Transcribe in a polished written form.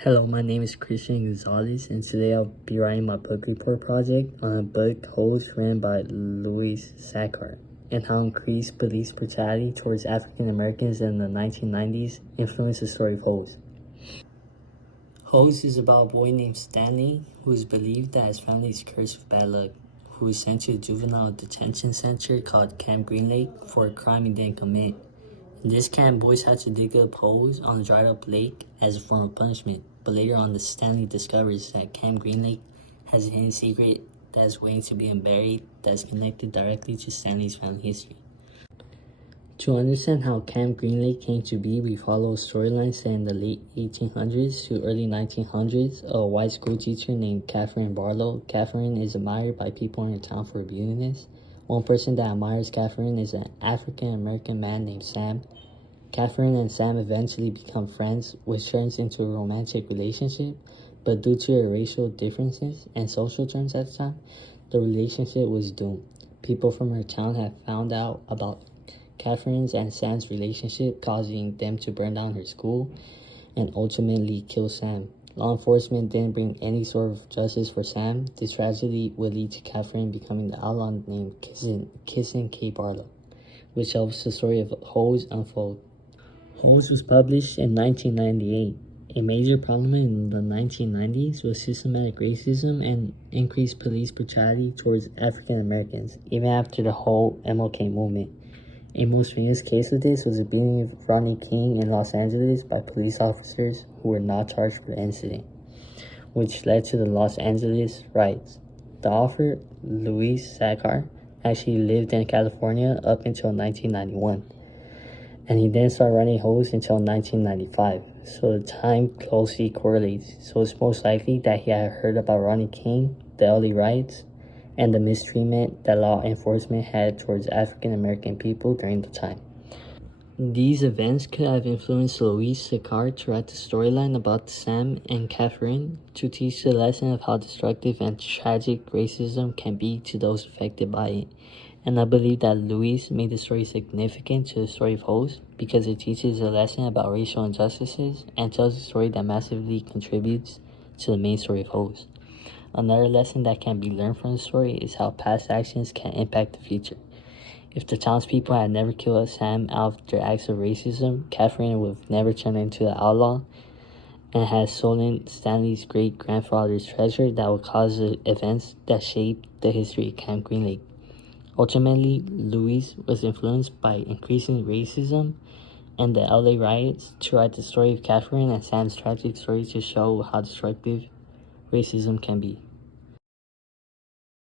Hello, my name is Christian Gonzalez, and today I'll be writing my book report project on a book, Holes, written by Louis Sachar, and how increased police brutality towards African Americans in the 1990s influenced the story of Holes. Holes is about a boy named Stanley who is believed that his family is cursed with bad luck, who was sent to a juvenile detention center called Camp Green Lake for a crime he didn't commit. In this camp, boys had to dig up holes on a dried up lake as a form of punishment. But later on, Stanley discovers that Camp Green Lake has a hidden secret that is waiting to be unburied that is connected directly to Stanley's family history. To understand how Camp Green Lake came to be, we follow a storyline set in the late 1800s to early 1900s. A white school teacher named Catherine Barlow. Catherine is admired by people in her town for her beautiness. One person that admires Catherine is an African American man named Sam. Catherine and Sam eventually become friends, which turns into a romantic relationship, but due to their racial differences and social terms at the time, the relationship was doomed. People from her town have found out about Catherine's and Sam's relationship, causing them to burn down her school and ultimately kill Sam. Law enforcement didn't bring any sort of justice for Sam. This tragedy would lead to Catherine becoming the outlaw named Kissin K. Barlow, which helps the story of Holes unfold. Holes was published in 1998. A major problem in the 1990s was systematic racism and increased police brutality towards African Americans, even after the whole MLK movement. A most famous case of this was the beating of Rodney King in Los Angeles by police officers who were not charged for the incident, which led to the Los Angeles riots. The author, Louis Sachar, actually lived in California up until 1991, and he didn't start writing Holes until 1995, so the time closely correlates. So it's most likely that he had heard about Rodney King, the LA riots, and the mistreatment that law enforcement had towards African American people during the time. These events could have influenced Louis Sachar to write the storyline about Sam and Catherine to teach the lesson of how destructive and tragic racism can be to those affected by it. And I believe that Louis made the story significant to the story of Holes because it teaches a lesson about racial injustices and tells a story that massively contributes to the main story of Holes. Another lesson that can be learned from the story is how past actions can impact the future. If the townspeople had never killed Sam out of their acts of racism, Catherine would have never turned into the outlaw and had stolen Stanley's great-grandfather's treasure that would cause the events that shaped the history of Camp Green Lake. Ultimately, Louis was influenced by increasing racism and the LA riots to write the story of Catherine and Sam's tragic story to show how destructive racism can be.